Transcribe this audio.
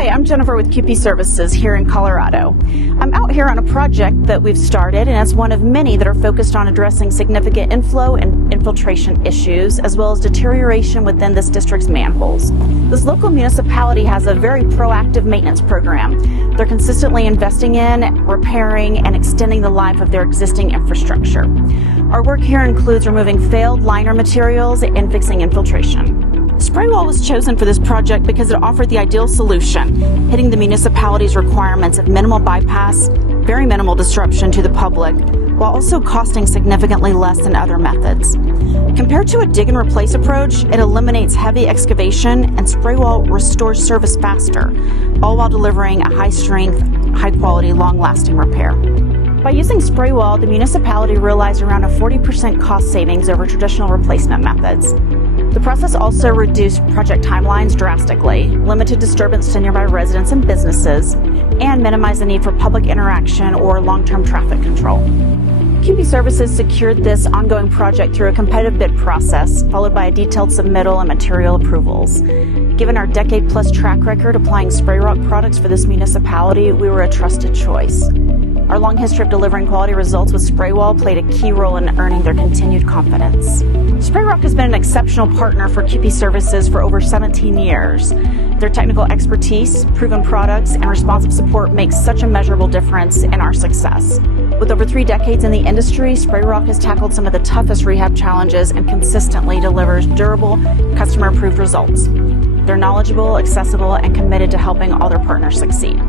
Hi, I'm Jennifer with QP Services here in Colorado. I'm out here on a project that we've started, and it's one of many that are focused on addressing significant inflow and infiltration issues, as well as deterioration within this district's manholes. This local municipality has a very proactive maintenance program. They're consistently investing in, repairing, and extending the life of their existing infrastructure. Our work here includes removing failed liner materials and fixing infiltration. Spray wall was chosen for this project because it offered the ideal solution, hitting the municipality's requirements of minimal bypass, very minimal disruption to the public, while also costing significantly less than other methods. Compared to a dig and replace approach, it eliminates heavy excavation, and spray wall restores service faster, all while delivering a high-strength, high-quality, long-lasting repair. By using spray wall, the municipality realized around a 40% cost savings over traditional replacement methods. The process also reduced project timelines drastically, limited disturbance to nearby residents and businesses, and minimized the need for public interaction or long-term traffic control. QP Services secured this ongoing project through a competitive bid process, followed by a detailed submittal and material approvals. Given our decade-plus track record applying spray rock products for this municipality, we were a trusted choice. Our long history of delivering quality results with spray wall played a key role in earning their continued confidence. Spray rock has been an exceptional partner for QP Services for over 17 years. Their technical expertise, proven products, and responsive support makes such a measurable difference in our success. With over 3 decades in the industry, Spray Rock has tackled some of the toughest rehab challenges and consistently delivers durable, customer-approved results. They're knowledgeable, accessible, and committed to helping all their partners succeed.